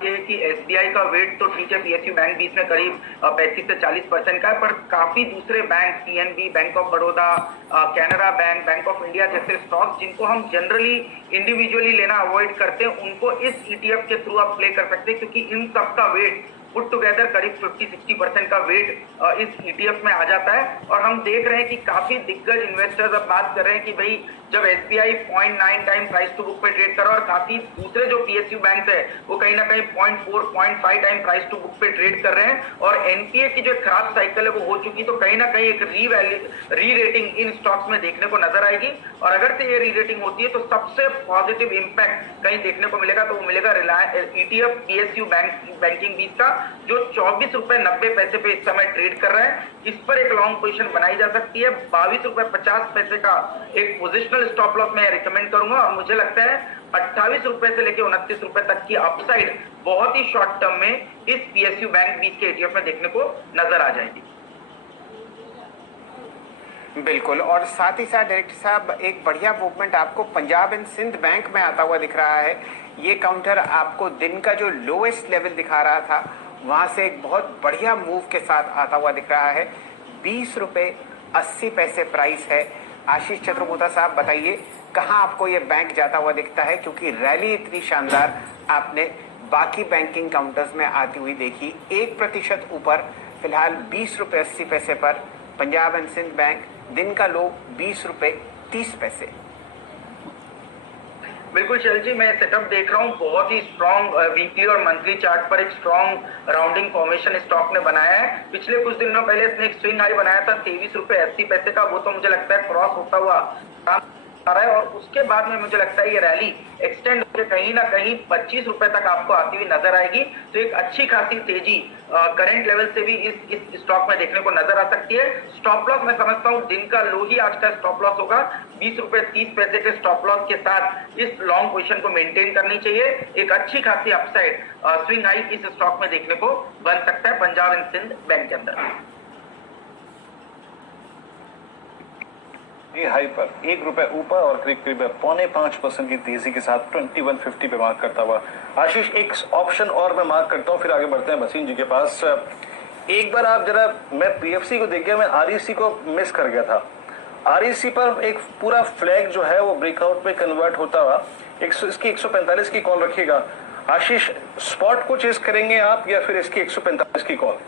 ये है कि एसबीआई का वेट तो ठीक है पीएसयू बैंक भी इसमें करीब 35 से 40% का है, पर काफी दूसरे bank PNB, bank of Baroda, Canara bank, bank of India जैसे स्टॉक्स जिनको हम जनरली इंडिविजुअली लेना अवॉइड करते हैं, उनको इस ईटीएफ के थ्रू आप प्ले कर सकते हैं, क्योंकि इन सबका वेट पुट टुगेदर करीब 50-60% का वेट इस ईटीएफ में आ जाता है। और हम देख रहे हैं कि काफी दिग्गज इन्वेस्टर्स अब बात कर रहे हैं कि भाई जब SBI 0.9 time price to book पे ट्रेड कर रहा है और काफी दूसरे जो पीएसयू बैंक है वो कहीं ना कहीं 0.4, 0.5 टाइम प्राइस टू बुक पे ट्रेड कर रहे हैं और एनपीए की जो खराब साइकिल है वो हो चुकी, तो कहीं ना कहीं एक री रेटिंग इन स्टॉक्स में देखने को नजर आएगी। और अगर से ये री रेटिंग होती है तो सबसे पॉजिटिव इंपैक्ट कहीं देखने को मिलेगा, तो वो मिलेगा रिलायंस ईटीएफ पीएसयू बैंकिंग बीच का, जो 24 रुपए 90 पैसे पे इस समय ट्रेड कर रहा है। इस पर एक लॉन्ग पोजीशन बनाई जा सकती है। 22 रुपए 50 पैसे का एक पोजिशनल स्टॉप लॉस मैं रिकमेंड करूंगा और मुझे लगता है 28 रुपए से लेकर 29 रुपए तक की अपसाइड बहुत ही शॉर्ट टर्म में इस पीएसयू बैंक बीच के ईटीएफ में देखने को नजर आ जाएगी। बिल्कुल, और साथ ही साथ डायरेक्टर साहब एक बढ़िया मूवमेंट आपको पंजाब एंड सिंध बैंक में आता हुआ दिख रहा है। ये काउंटर आपको दिन का जो लोएस्ट लेवल दिखा रहा था वहां से एक बहुत बढ़िया मूव के साथ आता हुआ दिख रहा है। 20 रुपए 80 पैसे प्राइस है। आशीष चतुर्वेदी साहब बताइए कहाँ आपको ये बैंक जाता हुआ दिखता है, क्योंकि रैली इतनी शानदार आपने बाकी बैंकिंग काउंटर्स में आती हुई देखी। 1% ऊपर फिलहाल 20 रुपए 80 पैसे पर पंजाब एंड सिंध बैंक, दिन का लो 20 रुपए 30 पैसे। बिल्कुल शैल जी, मैं सेटअप देख रहा हूँ, बहुत ही स्ट्रॉन्ग वीकली और मंथली चार्ट पर एक स्ट्रॉन्ग राउंडिंग फॉर्मेशन स्टॉक ने बनाया है। पिछले कुछ दिनों पहले इसने एक स्विंग हाई बनाया था 23 रुपए 80 पैसे का, वो तो मुझे लगता है क्रॉस होता हुआ आ रहा है और उसके बाद में मुझे लगता है ये रैली एक्सटेंड होकर कहीं ना कहीं 25 रुपए तक आपको आती हुई नजर आएगी। तो एक अच्छी खासी तेजी करंट लेवल से भी इस स्टॉक में देखने को नजर आ सकती है। स्टॉप लॉस मैं समझता हूं दिन का लो ही आज का स्टॉप लॉस होगा। 20 रुपए 30 पैसे के स्टॉप लॉस के साथ इस लॉन्ग पोजीशन को मेंटेन करनी चाहिए। एक अच्छी खासी अपसाइड स्विंग हाई इस स्टॉक में देखने को बन सकता है पंजाब एंड सिंध बैंक के अंदर। हाई पर 1 रुपए ऊपर और करीब 0.5% की तेजी के साथ 2150 पे मार्क करता हुआ। आशीष, एक ऑप्शन और मैं मार्क करता हूँ, फिर आगे बढ़ते हैं भसीन जी के पास। एक बार आप जरा, मैं पीएफसी को देख गया, मैं आरईसी को मिस कर गया था। आरईसी पर एक पूरा फ्लैग जो है वो ब्रेकआउट पे कन्वर्ट होता हुआ इसकी 145 की कॉल रखिएगा। आशीष, स्पॉट को चेस करेंगे आप या फिर इसकी 145 की कॉल?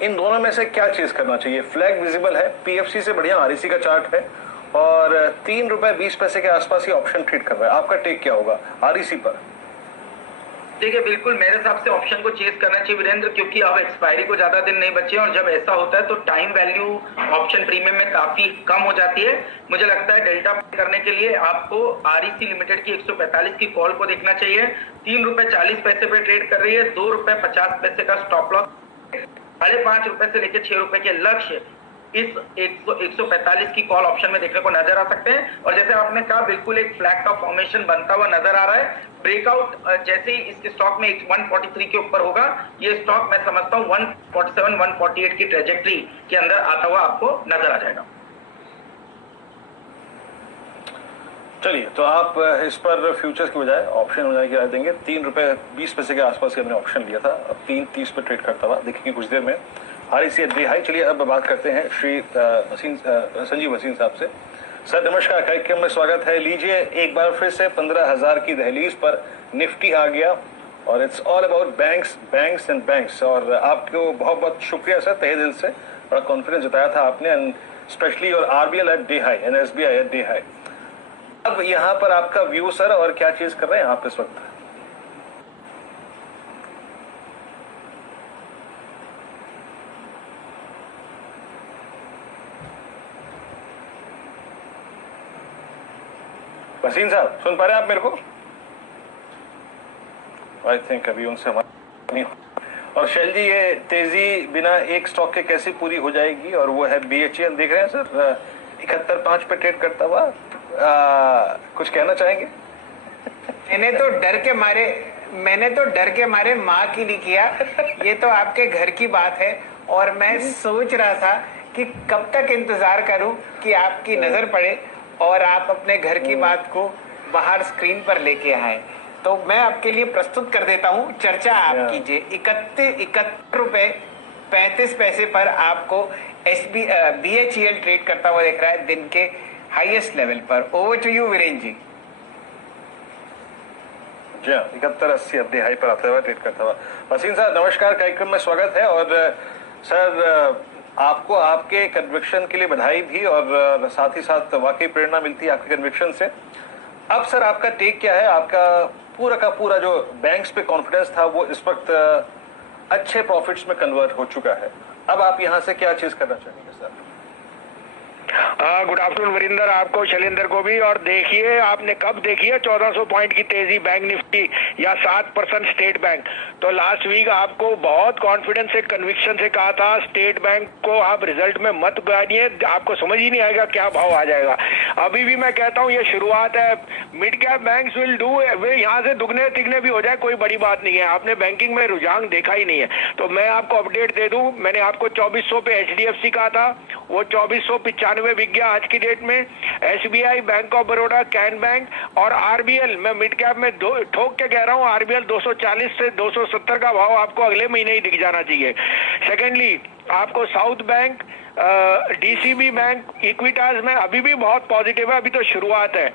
इन दोनों में से क्या चेस करना चाहिए? फ्लैग विजिबल है, पीएफसी से बढ़िया आरईसी का चार्ट है और 3 रुपए 20 पैसे के आसपास ये ऑप्शन ट्रेड कर रहा है। आपका टेक क्या होगा आरईसी पर? देखिए, बिल्कुल मेरे हिसाब से ऑप्शन को चेस करना चाहिए वीरेंद्र, क्योंकि अब एक्सपायरी को ज्यादा दिन नहीं बचे और जब ऐसा होता है तो टाइम वैल्यू ऑप्शन प्रीमियम में काफी कम हो जाती है। मुझे लगता है डेल्टा करने के लिए आपको आरईसी लिमिटेड की 145 की कॉल को देखना चाहिए। 3 रुपए 40 पैसे पे ट्रेड कर रही है, 2 रुपए 50 पैसे का स्टॉप लॉस, 5.5 रुपए से लेकर 6 रुपए के लक्ष्य इस 145 की कॉल ऑप्शन में देखने को नजर आ सकते हैं। और जैसे आपने कहा, बिल्कुल एक फ्लैग का फॉर्मेशन बनता हुआ नजर आ रहा है। ब्रेकआउट जैसे ही इसके स्टॉक में 143 के ऊपर होगा, ये स्टॉक मैं समझता हूं 147 148 की ट्रेजेक्टरी के अंदर आता हुआ आपको नजर आ जाएगा। चलिए, तो आप इस पर फ्यूचर्स की बजाय ऑप्शन बजाय क्या देंगे? 3 रुपए 20 पैसे के आसपास हमने ऑप्शन लिया था, अब 3.30 पे ट्रेड करता हुआ देखेंगे कुछ देर में आरईसी डे हाई। चलिए अब बात करते हैं श्री संजीव भसीन साहब से। सर नमस्कार, कार्यक्रम में स्वागत है। लीजिए, एक बार फिर से 15,000 की दहलीज पर निफ्टी आ गया और it's all about banks banks and banks. और आपको बहुत बहुत शुक्रिया सर, तहे दिल से बड़ा कॉन्फिडेंस जताया था आपने, एंड स्पेशली और RBL at day high and SBI at day high. अब यहाँ पर आपका व्यू सर, और क्या चीज कर रहे हैं आप इस वक्त? वसीम साहब सुन पा रहे हैं आप मेरे को? आई थिंक अभी उनसे हमारा नहीं। और शैल जी, ये तेजी बिना एक स्टॉक के कैसे पूरी हो जाएगी? और वो है बीएचईएल, देख रहे हैं सर 71.5 पे ट्रेड करता हुआ। कुछ कहना चाहेंगे? मैंने तो डर के मारे माँ की नहीं किया। ये तो आपके घर की बात है और मैं सोच रहा था कि कब तक इंतजार करूं कि आपकी नजर पड़े और आप अपने घर की बात को बाहर स्क्रीन पर लेके आए। तो मैं आपके लिए प्रस्तुत कर देता हूं, चर्चा आप कीजिए। 71 रुपए 35 पैसे पर आपको BHEL ट्रेड करता हुआ दिख रहा है दिन के हाईएस्ट लेवल पर। Over to you Virendra ji. जी हाँ, 71-80 अपने हाई पर आता हुआ ट्रेड करता हुआ। वसीम साहब नमस्कार, कार्यक्रम में स्वागत है। और सर आपको आपके कन्विक्शन के लिए बधाई भी, और साथ ही साथ वाकई प्रेरणा मिलती है आपके कन्विक्शन से। अब सर आपका टेक क्या है? आपका पूरा का पूरा जो बैंक्स पे कॉन्फिडेंस था वो इस वक्त अच्छे प्रॉफिट्स में कन्वर्ट हो चुका है। अब आप यहाँ से क्या चीज करना चाहेंगे सर? गुड आफ्टरनून वरिंदर, आपको शैलेंद्र को भी। और देखिए, आपने कब देखी है 1400 पॉइंट की तेजी बैंक निफ्टी या 7% स्टेट बैंक? तो लास्ट वीक आपको बहुत कॉन्फिडेंस से, कन्विक्शन से कहा था स्टेट बैंक को आप रिजल्ट में मत गाड़िए, आपको समझ ही नहीं आएगा क्या भाव आ जाएगा। अभी भी मैं कहता हूँ ये शुरुआत है। Mid cap banks will do, वे यहाँ से दुगने तिगने भी हो जाए कोई बड़ी बात नहीं है। आपने बैंकिंग में रुझान देखा ही नहीं है। तो मैं आपको अपडेट दे दूं, मैंने आपको 2400 पे HDFC कहा था, वो 2495 बिक गया आज की डेट में। SBI, bank of Baroda, can bank और RBL, मैं मिड कैप में ठोक के कह रहा हूँ, RBL 240 से 270 का भाव आपको अगले महीने ही दिख जाना चाहिए। सेकेंडली आपको south bank, DCB bank, Equitas में अभी भी बहुत पॉजिटिव है, अभी तो शुरुआत है।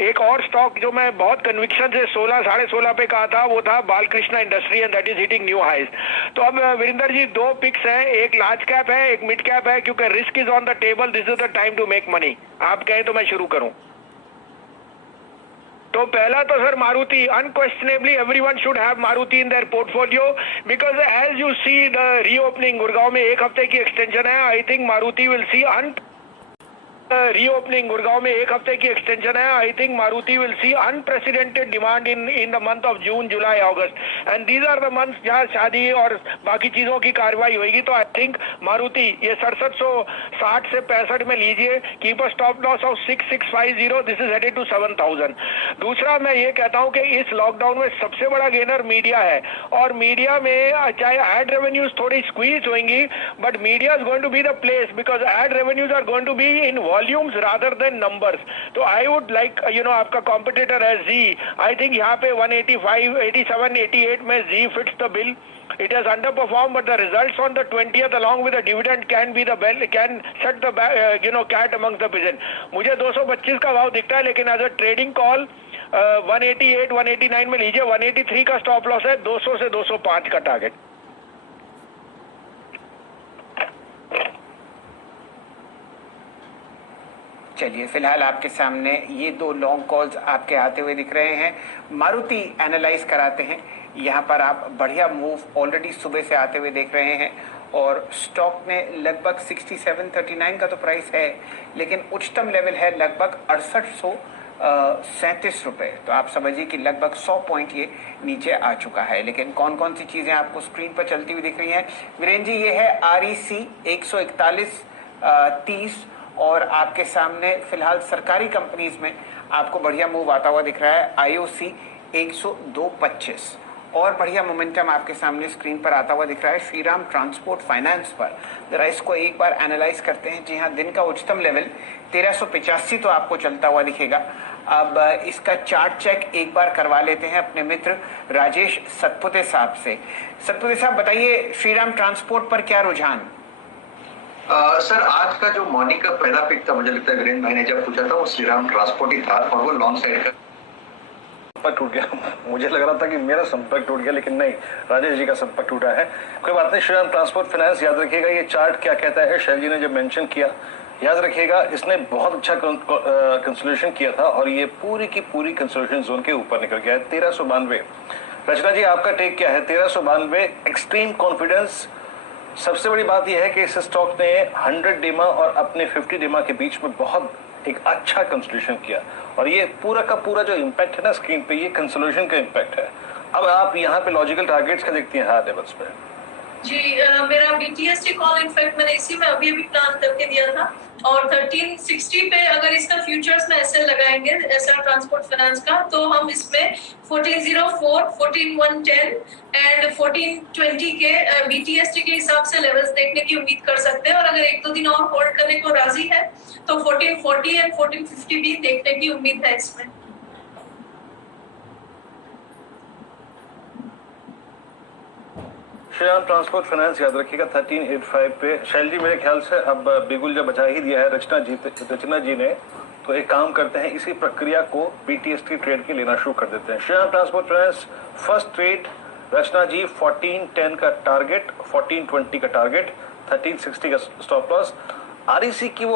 एक और स्टॉक जो मैं बहुत कन्विक्शन से 16, 16.5 पे कहा था, वो था Balkrishna industry, and that is hitting new highs. तो अब वीरेंद्र जी 2 पिक्स हैं, एक लार्ज कैप है, एक मिड कैप है, क्योंकि risk is on the table, this is the time to make money. आप कहें तो मैं शुरू करूं। तो पहला तो sir Maruti, unquestionably everyone should have Maruti in their portfolio, because as you see the reopening, Gurgaon में 1 हफ्ते की एक्सटेंशन है। I think Maruti will see reopening, Gurgaon में 1 हफ्ते की एक्सटेंशन है। I think Maruti will see unprecedented demand in the month of June, July, August, and these are the months जहां शादी और बाकी चीजों की कार्रवाई होगी। तो आई थिंक मारुति ये 6760 से 65 में लीजिए। Keep a stop loss of 6650, this is headed to 7000। दूसरा मैं ये कहता हूं कि इस लॉकडाउन में सबसे बड़ा गेनर मीडिया है, और मीडिया में चाहे एड रेवेन्यूज थोड़ी स्क्वीज होंगी, but media is going to be the place, because ad revenues are going to be in volumes rather than numbers. तो I would like, you know, आपका competitor है Zee, I think यहाँ पे 185, 87, 88 में Zee fits the bill. It has underperformed, but the results on the 20th, along with the dividend, can be the bell, can set the cat amongst the pigeon. मुझे 225 का भाव दिखता है, लेकिन as a trading call 188, 189 में लीजिए। 183 का stop loss है, 200 से 205 का टारगेट। चलिए, फिलहाल आपके सामने ये 2 लॉन्ग कॉल्स आपके आते हुए दिख रहे हैं। मारुति एनालाइज कराते हैं। यहाँ पर आप बढ़िया मूव ऑलरेडी सुबह से आते हुए देख रहे हैं, और स्टॉक में लगभग 6739 का तो प्राइस है, लेकिन उच्चतम लेवल है लगभग 6837 रुपए। तो आप समझिए कि लगभग 100 पॉइंट ये नीचे आ चुका है। लेकिन कौन कौन सी चीजें आपको स्क्रीन पर चलती हुई दिख रही हैं वीरेंद्र जी? ये है REC 141.30, और आपके सामने फिलहाल सरकारी कंपनीज में आपको बढ़िया मूव आता हुआ दिख रहा है। IOC 102.25, और बढ़िया मोमेंटम आपके सामने स्क्रीन पर आता हुआ दिख रहा है श्रीराम ट्रांसपोर्ट फाइनेंस पर। जरा इसको एक बार एनालाइज करते हैं। जी हाँ, दिन का उच्चतम लेवल 1385 तो आपको चलता हुआ दिखेगा। अब इसका चार्ट चेक एक बार करवा लेते हैं अपने मित्र राजेश सतपुते साहब से। सतपुते साहब बताइए, श्रीराम ट्रांसपोर्ट पर क्या रुझान? सर, आज का जो मॉर्निंग का पहला पिक था, मुझे लगता है वीरेंद्र भाई ने जब पूछा था, वो श्रीराम ट्रांसपोर्ट ही था, और वो लॉन्ग साइड का संपर्क टूट गया। मुझे लग रहा था कि मेरा संपर्क टूट गया, लेकिन नहीं, राजेश जी का संपर्क टूटा है। कोई बात नहीं। श्रीराम ट्रांसपोर्ट फाइनेंस, याद रखिएगा ये चार्ट क्या कहता है। शैल जी ने जब मेंशन किया, याद रखिएगा, इसने बहुत अच्छा कंसोलिडेशन किया था, और ये पूरी की पूरी कंसोलिडेशन जोन के ऊपर निकल गया है। 1392। रचना जी आपका टेक क्या है? 1392 एक्सट्रीम कॉन्फिडेंस। सबसे बड़ी बात यह है कि इस स्टॉक ने 100 डेमा और अपने 50 डेमा के बीच में बहुत एक अच्छा कंसोलिडेशन किया, और ये पूरा का पूरा जो इम्पैक्ट है ना स्क्रीन पे, ये कंसोलिडेशन का इम्पैक्ट है। अब आप यहाँ पे लॉजिकल टारगेट्स का देखती हैं हायर लेवल्स पे। जी, मेरा BTST कॉल इनफैक्ट मैंने इसी में अभी प्लान करके दिया था, और 1360 पे अगर इसका फ्यूचर्स में एसएल लगाएंगे, एसएल ट्रांसपोर्ट फाइनेंस का, तो हम इसमें 1404, 14110 एंड 1420 के BTST के हिसाब से लेवल्स देखने की उम्मीद कर सकते हैं। और अगर 1-2 दिन और होल्ड करने को राजी है तो 1440 एंड 1450 भी देखने की उम्मीद है इसमें। श्रीराम ट्रांसपोर्ट फाइनेंस याद रखिएगा 1385 पे। शैल जी मेरे ख्याल से अब बिगुल जब बचा ही दिया है रचना जी ने, तो एक काम करते हैं, इसी प्रक्रिया को BTST ट्रेड के लेना शुरू कर देते हैं। Shriram transport finance first trade Rachna ji 1410 का टारगेट, 1420 का टारगेट, 1360 का स्टॉप लॉस। REC की वो